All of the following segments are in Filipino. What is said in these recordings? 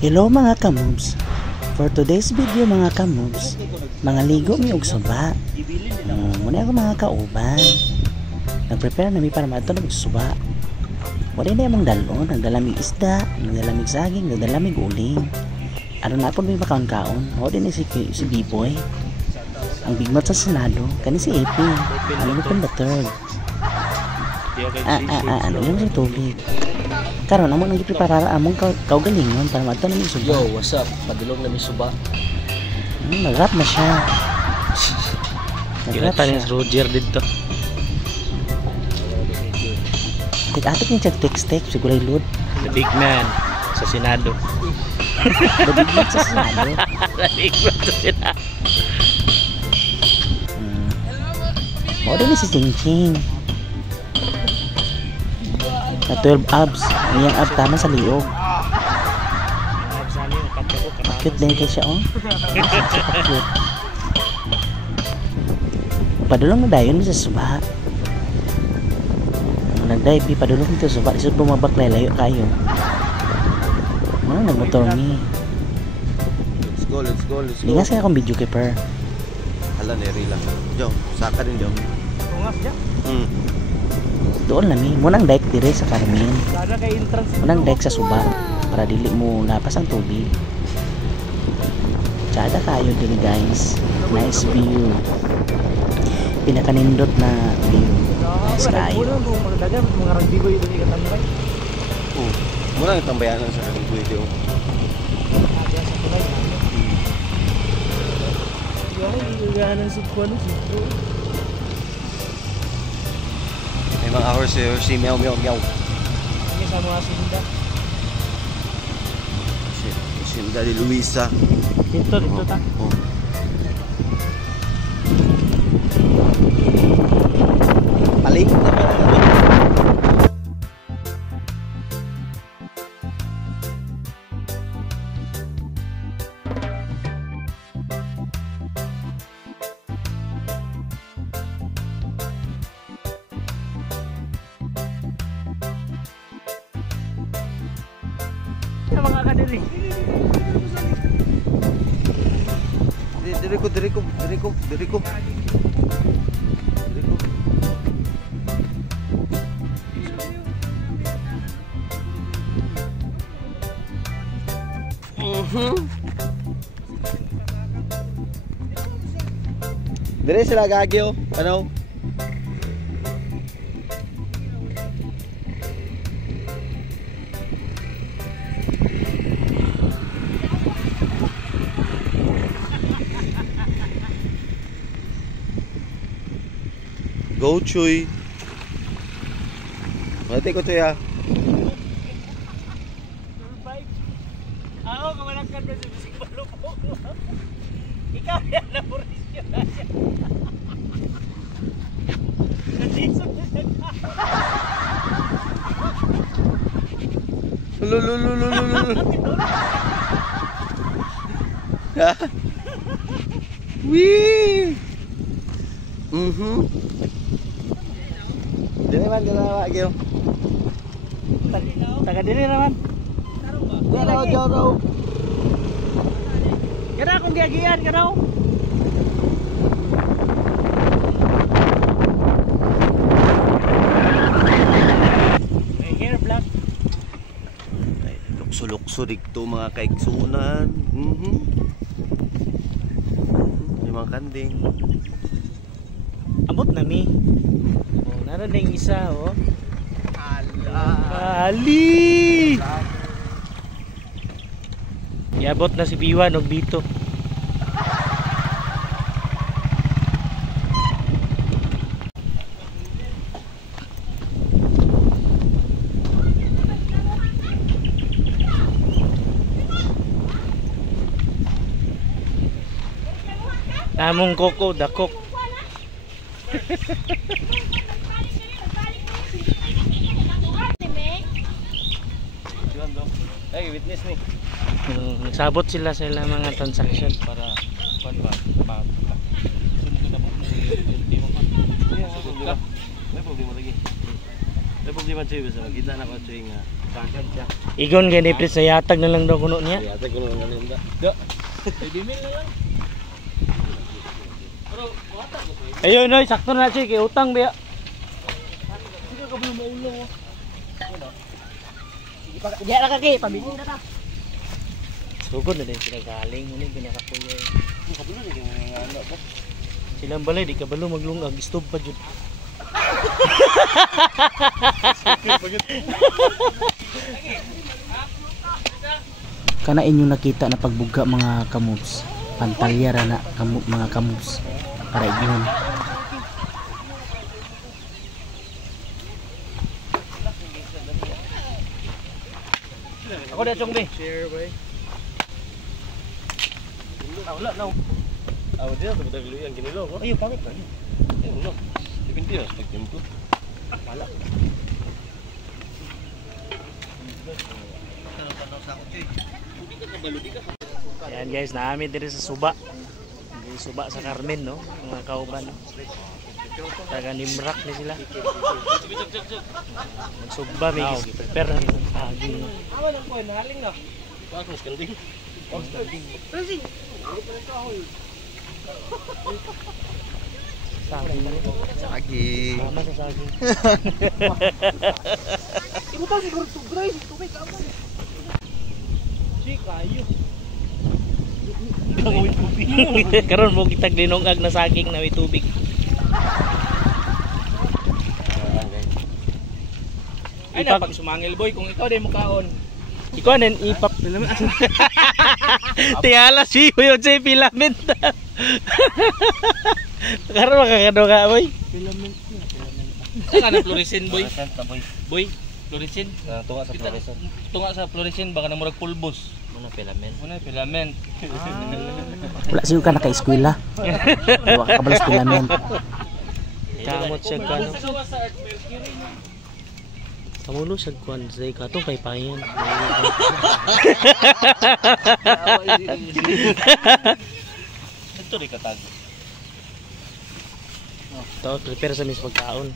Hello mga kamoves. For today's video mga kamoves, mga ligo mi og suba. Muna ako mga kauban. Nag-prepare na mi para maadto na magsuba. Wala na among dalon, nagdalamig isda, nagdalamig saging, nagdalamig uling. Ano na po may makaon-kaon? O din si B-Boy. Ang bigmat sa Senado, kani si AP. Ano po the third? Ano yung sa tubig? Karon amo nang giprepara among kaugalingon para madto na mi suba. Yo, what's up? Padulong na mi suba. Nag-rap na siya. Nag-rap siya. Roger dito. Atik yung text siguro ay load. The big man sa Senado. The big man sa Senado. The big man sa Senado. O din si Ching Ching. Na 12 abs. Iyang ab tama sa liog. Cute din kay siya, oh. Cute. Padulong na dayon sa suba. Nagdive, padulong nito sa suba. Isod bumabak layo kayo. Ano, nagmotor ni. Let's go. Hindi nga saya akong video keeper. Hala, neri lang. Jom, saka din Jom. Tungas niya. Doon lami, munang dike dire sa Carmen. Sana kay entrance. Munang dike sa suba para dili mo lapas ang tubig. Tsada kayo din guys. Nice view. Pinakanindot na view. Nice kayo. Mga rugby boy dili ka tambay. Muna ang tambayanan sa kanyang video. May mga horse meow meow meow. Ini sa mga sinda. Sinda di Luisa. Dito ta. Paling Mga kadiri. Diri ko. Diri sila gagyo. Ano? Go Chuy. Mati ko to ya. Ako kamalangkan na sa bisig balupok. Ikaw yan na purisyo na siya. Ha? Wee! Dili man ganawa gyud. Taga diri naman. Jaro. Kira akong giagian karaw. Hair black. Ay, lukso dito mga kaigsunan. Yung mga kanding. Abot na mi. Oh, naroon na yung isa, oh. Ali! Iabot na si Biwan og dito. Namong koko, dakok. Ay, witness ni. Nagsabot sila sa ilang mga transaction Para pa. Sunod na mo. May problema lagi. May problema Chuy, basta makita na ko Chuy nga Dagan siya. Igon gani pres na yatag na lang daw kuno niya. Yata ko nung ano yun. Pwede mil na lang. Pero wata ko to. Ayun oy, sakto na si kay utang biya. Sige ka ba maulong oh. Diya ra kaki, pabili na ta. Sugod na din sila galing, muli pinakakuya. Kabalo na yung ano ko. Silang balay di kabalo maglungag, stop pa jud. Kana inyo nakita na pagbuga mga kamoves. Pantalya ra na mga kamoves. Para ignon. Ako dia chong be. Share ba? Wala na. Aw dia sa budak luyan kinilo ko. Ayo pamit pa. Ayun no. Depende sa pagtimpo. Wala. Ayan guys, naami diri sa Suba. Diri Suba sa Carmen no, mga kauban no. Taga Nimrak ni sila. Magsugba may prepare ng agi. Awan ang kuan haling na. Bakit mas kanding? Saging. Saging. Mama sa saging. Ibu tahu siguro tubig, tubig aman. Si kayo. Karon mo kitag linongag na saging na may tubig. Ay na pag sumangil boy kung ikaw day mo kaon. Ikaw nen ipap. Tiala si yo sa filament. Karon makakado ka boy. Filament. Saka na fluorescent boy. boy. Boy, fluorescent. Tunga sa fluorescent. Tunga sa fluorescent baka na murag pulbos. Muna filament. Muna filament. Wala siyo ka naka-eskwela. Wa ka balas filament. Kamot siya ka no. Kamulo siya kuan sa ikatong paypayan. Ito rin katag. Ito, prepare sa mis pagkaon.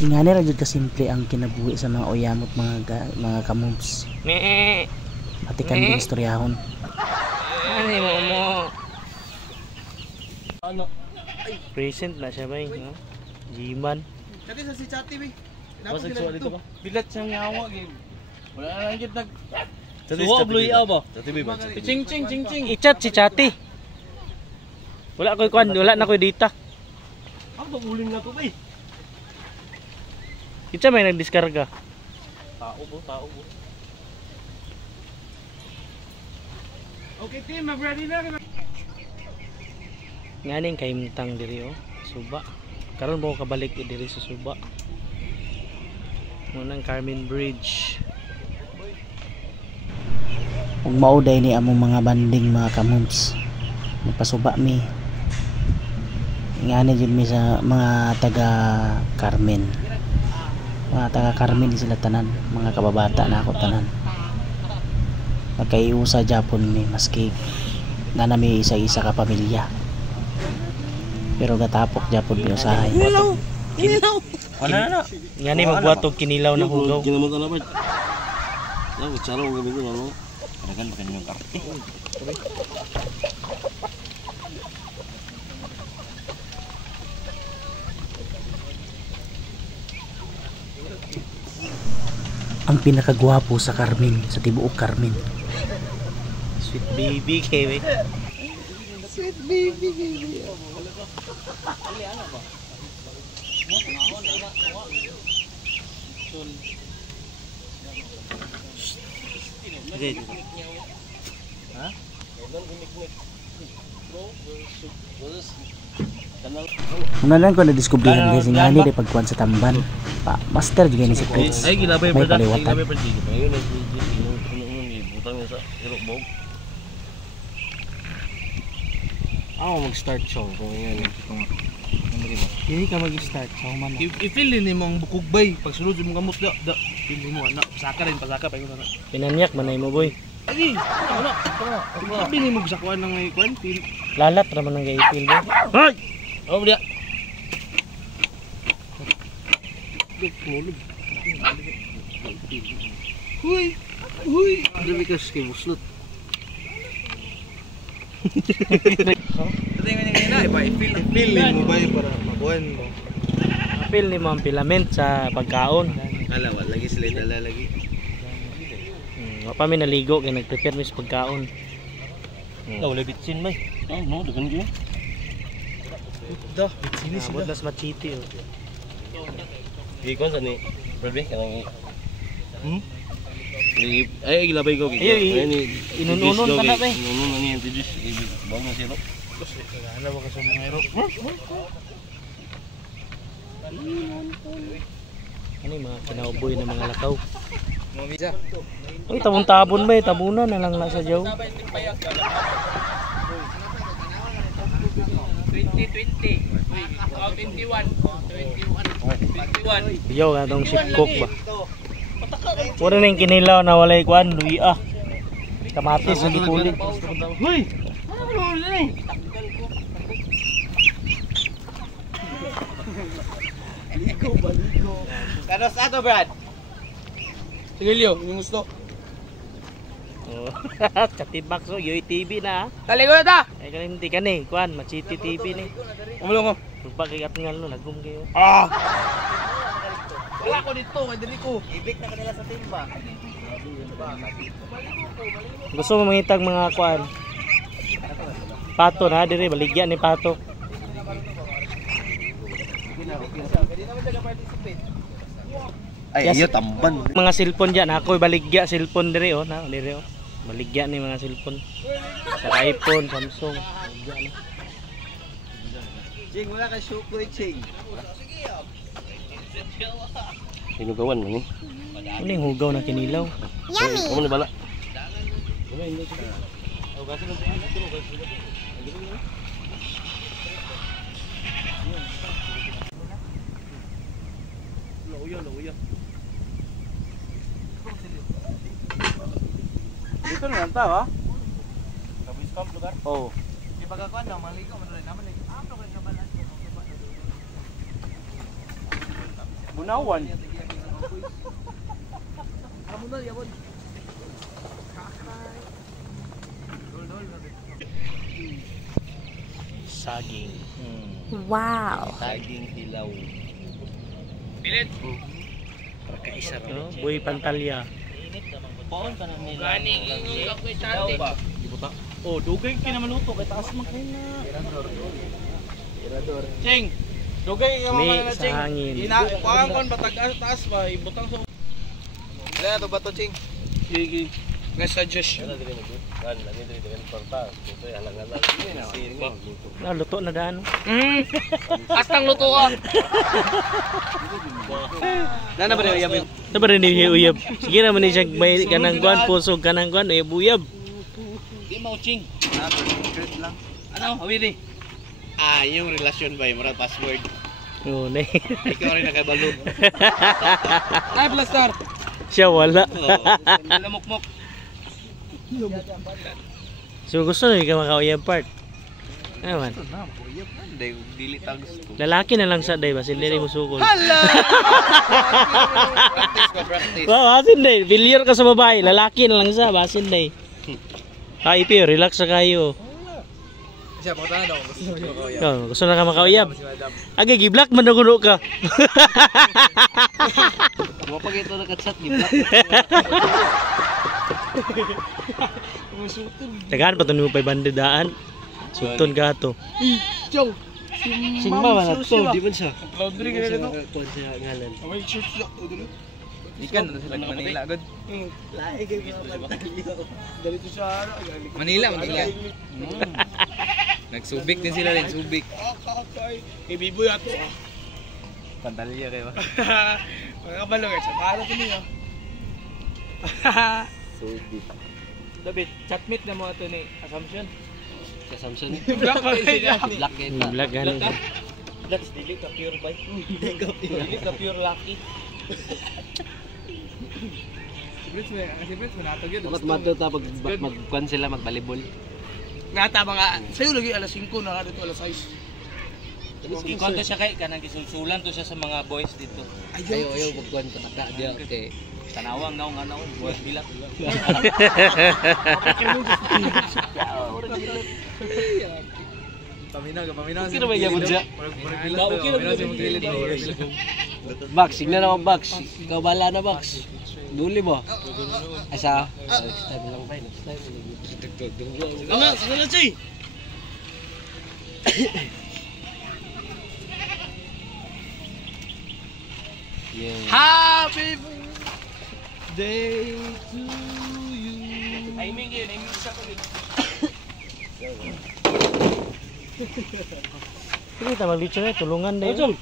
Ingani ra jud ka simple ang kinabuhi sa mga oyamot mga kamoves. Pati kan din istoryahon. Ano mo? Ano? Present na siya bay, no? Jiman. Kati sa si Chati be. Masag suwa dito ba? Bilat siyang yawa gid. Wala na lang gid nag Suwa Suwa blue iaw ba? Dati ba? Ching ching ching ching. I-chat si Chati. Wala ko'y kuan, wala na ko'y data. Ako uling na to be. Kita may nagdiskarga. Tao bo. Okay team, mag-ready na. Nganing kaimtang diri oh, Suba. Karon mo kabalik diri sa Suba. Munang Carmen Bridge. Ug mauday ni among mga banding mga kamoves. Magpasuba mi. Ngani jud mi sa mga taga Carmen. Mga taga Carmen sila tanan, mga kababata na ako tanan. Magkaiusa Japon mi maski nanami isa-isa ka pamilya. Pero gatapok Japon mi usahay. Kinilaw. Wala na. Ngani magbuhat og kinilaw na hugaw. Ginamot na ba? Na kutsara mo gamit ano? Kanagan ba kanyang karte? Ang pinakagwapo sa Carmen, sa tibuok Carmen. Sweet baby kay. Sweet baby. Ha? Una lang ko na-discoveryhan guys, nga ni pagkuhan sa tamban. Pa, master juga ni si Fritz. Ay gilabay May pa paliwatan. Gilabay pa dito. Ayun butang niya sa irok bog. Ako mag-start show kung yan. Hindi ka mag-start sa human. I-feel ni mo ang bukog bay. Pag sulod mo gamot da, feel mo anak. Pasaka rin, pasaka pa yun. Pinanyak manay mo boy. Ay, ano? Sabi ni mo sa kuan ng kuan, feel. Lalat raman ng gaipil boy. Hoy! Oh, dia. Huy! Huy! Dami ka kay muslot. Ito yung ngayon na, i-feel mo ba yun para mabuhan mo? Apil ni mo ang filament sa pagkaon. Wala lagi sila nalalagi. Wapa mi naligo kay nag-prepare mi sa pagkaon. Wala bitsin may. No, dagan gyud. Ito, sini Abot na sa machiti oh. Gikon sa ni. Bebe kanang ay gilabay ko gid. Inununon pa na ba eh. Inununon ni introduce bago na siro. Ano ba ka sa mga hero? Ano yung mga kinauboy ng mga lakaw. Mamisa. Uy, tabon-tabon ba eh. Tabunan na lang nasa jaw. 21. Yaw ka itong sipkok ba? Wala na yung kinilaw na walay kuan. Luya. Kamatis sa dipuli. Hoy! Ano na ni? Baligo. Kanos ato, Brad? Sige, Leo, yung gusto. Katibak so, Yoy TV na ha. Taligo na ta! Ay ka hindi ka ni. Kuan, Machiti TV ni. Umulong ko. Lupa kay katingal no, lagom kayo. Ah! Wala ko dito, kay Derico. Ibig na kanila sa timba. Gusto mo mangitag mga kuan? Pato na, dire, baligyan ni Pato. Ay, Yes. ayo tamban. Mga cellphone dyan, ako'y baligya cellphone dire oh, na dire oh. Baligya ni mga cellphone. Sa iPhone, Samsung. Baligya na. Ching, wala ka shukoy, Ching. Hinugawan man ni. Ano yung hugaw na kinilaw? Yummy. Ano bala? Dito na lang tao, ha? Kabis kam lugar. Oo. Di pagkakuan daw, maligo, manulit naman eh. Bunawan. Saging. Wow. Saging hilaw. Pilit. Pagkaisa No? Buhay pantalya. Paon ka na nila. Ganing yung kakoy sate. Oh, dugay ka naman luto kay taas man kay na. Ching, dugay ka May mga na, sa Ching. hangin. Kuhaan kon batag taas ba, ibutang sa... Wala to ba to, Ching? Gigi. Nag-suggest. Ano dire mo? Kan, lagi dire dengan porta. Ito ay halang-halang. Na luto na daan. Astang luto ka. Nana ba rin yamin? Na ba rin ni uyab? Sige naman ni siya may kanang kuan pusog kanang kuan uyab. Di mo, Ching. Lang. Ano, awiri? Ah, yung relasyon ba, yung password. Oh, nay. Ikaw rin nakabalo. Ay, Blastar! Siya wala. Lamok-mok. So gusto na ka makauyab part. Ayan. Dili tag gusto. Lalaki na lang sa day basin dili mo sukol. Hala! Practice. Wow, basin day. Bilyar ka sa babae, lalaki na lang sa basin day. Ipi, relax sa kayo. Siya, pakita na daw. Gusto na ka makauyab. Agi, gi-block man nagulo ka. Wapag ito naka-chat gibla. Tagaan pa to ni mo 500 daan. Sutton ka to. Chong! Singma man to, di man siya. Laundry ka na dito. Kuan siya ngalan. May shirts lang. Ikan na sila Manila agad. Lahi kayo mga pantalyo. Dalito sa ano. Manila. Nagsubik din sila rin, subik. Kay Biboy ato. Pantalya kayo ba? Magkakabalo guys, sa pala ito niyo. Subik. David, chatmate na mo ato ni Assumption. Sa Samsung. Black pa rin niya. Black kita. Vlog gani. That's dili ka pure by. Dili ka pure lucky. Si Brits mo natag yun. Bakit mato ta pag magkuan sila magbalibol? Nga tama nga, sa'yo lagi alas 5 na dito alas 6. Ikon to siya kay kanang gisulsulan to siya sa mga boys dito. Ayaw, pagkuhan ka na dia. Okay. Tanawang naong ano, buwas bilat. Paminaw. Kira ba yabod siya? Box, signan ako box. Ikaw bala na box. Duli mo. Asa? Next time lang pa. Next time. Ano, Chay? Happy birthday to you. Aiming yun, siya ko yun. Sige, tamang dito na, tulungan na yun.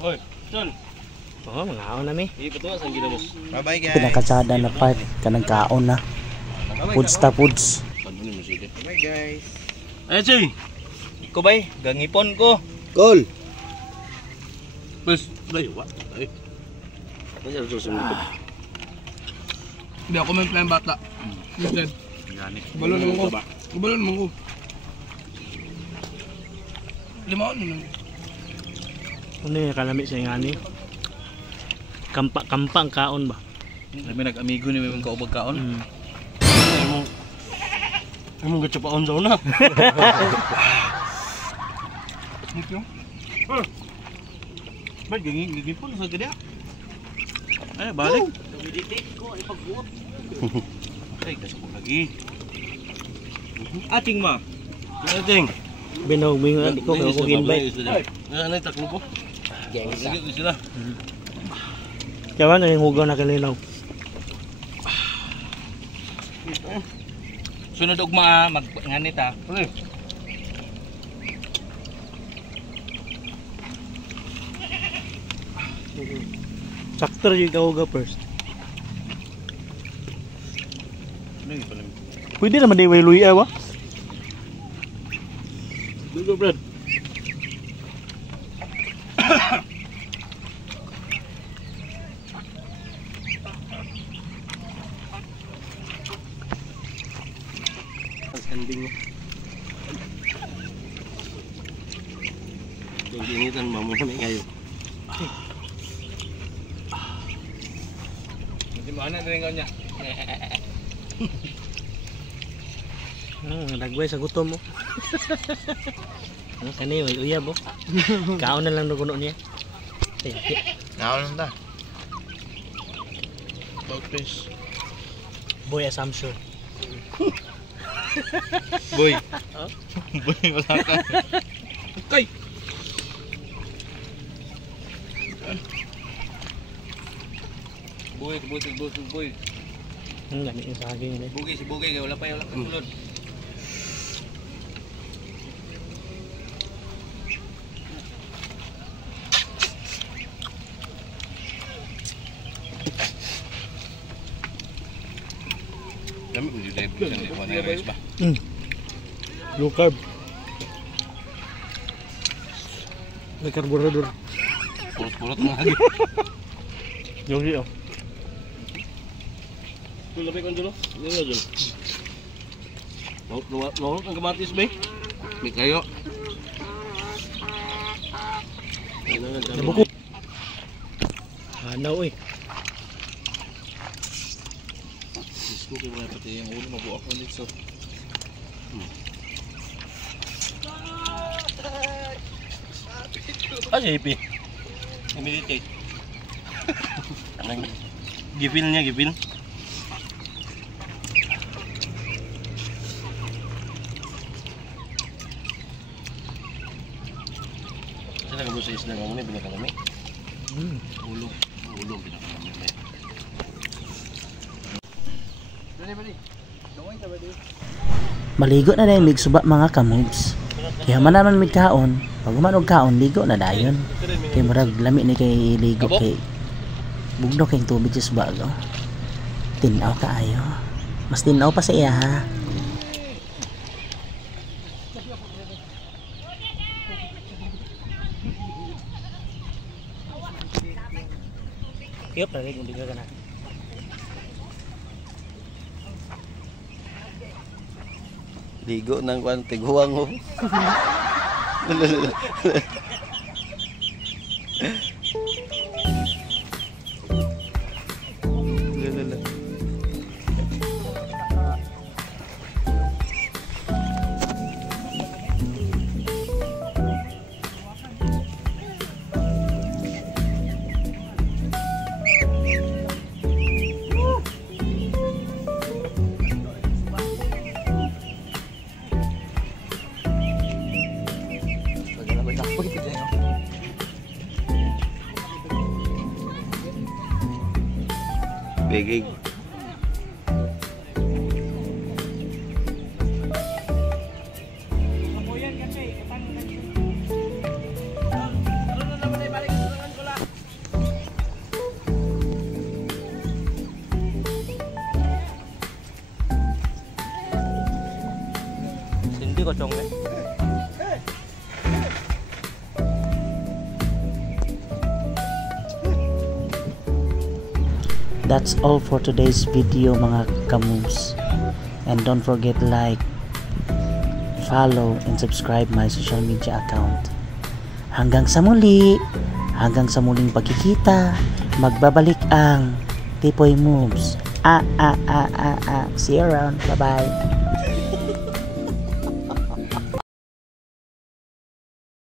Hoy, Tol. Oo, mga kaon na mi. Ipatuwa sa ginamos. Bye-bye guys. Pinakatsada na part, kanang kaon na. Foods ta foods. Panunin mo sige. Bye guys. Ay, Chay. Ko bay, gangipon ko. Call. Bes, bay, wa. Ay. Ano sa susunod? Hindi ako may plan bata. Minsan. Gani. Balon naman ko. Balon naman ko. 5 on naman. Ano yung kalami sa ingani? Kampa ang kaon ba? Kami nag-amigo ni may kaubag kaon. Ay mong gatsapaon sa una. Ito. Ba't gangipon sa ganda? Ay, balik. Ay, kasi ko lagi. Ating ma. Ating. Binawag-bingan ko kaya ko invite. Ano yung taklo ko? Lagi ko sila. Kaya ba na yung hugaw na kalinaw? Sunod ugma mag-nganit ha. Okay. Sakto yung kahugaw first. Ano yung palam? Pwede naman di way luya ba? Dugo, Brad. Kanding. Yung ginitan mamumay kayo. Hindi mo na rin niya. Nagway sa gutom mo. Ano kani may uyab mo? Kaon na lang no kuno niya. Naon ta. Dogfish. Boy assumption. Boy. Boy, wala ka. Okay. Boy. Gani yung saging ni. Bugay si Bugay, wala pa kasulod. Kami kung di tayo bisa di pa na rice ba? Low carb. May karburador. Pulot-pulot na lagi. Yung siya. Ito labay kong dulo. Ini nga dulo. Nawalot ang kamatis ba? May kayo. Nabuko. Hanaw eh. Gusto ko wala pati yung ulo mabuo ako dito. JP. Meditate. Anong gipil niya, gipil. Sana ka sa isla ng muna, pinakalami. Ulo pinakalami. Maligo na dahil migsuba mga kamoves. Kaya man naman may kaon. Pag umanog kaon, ligo na dayon. Kaya marag lami ni kay ligo kay bugno kayong tubig sa subago. Tinaw kaayo. Mas tinaw pa sa iya ha. Yup, lagi kung di ka na. Ligo ng kwan tiguang ho. Bigig. Hindi ko chong eh. That's all for today's video mga kamoves. And don't forget like, follow, and subscribe my social media account. Hanggang sa muli, hanggang sa muling pagkikita, magbabalik ang Tipoy Moves. See you around. Bye-bye.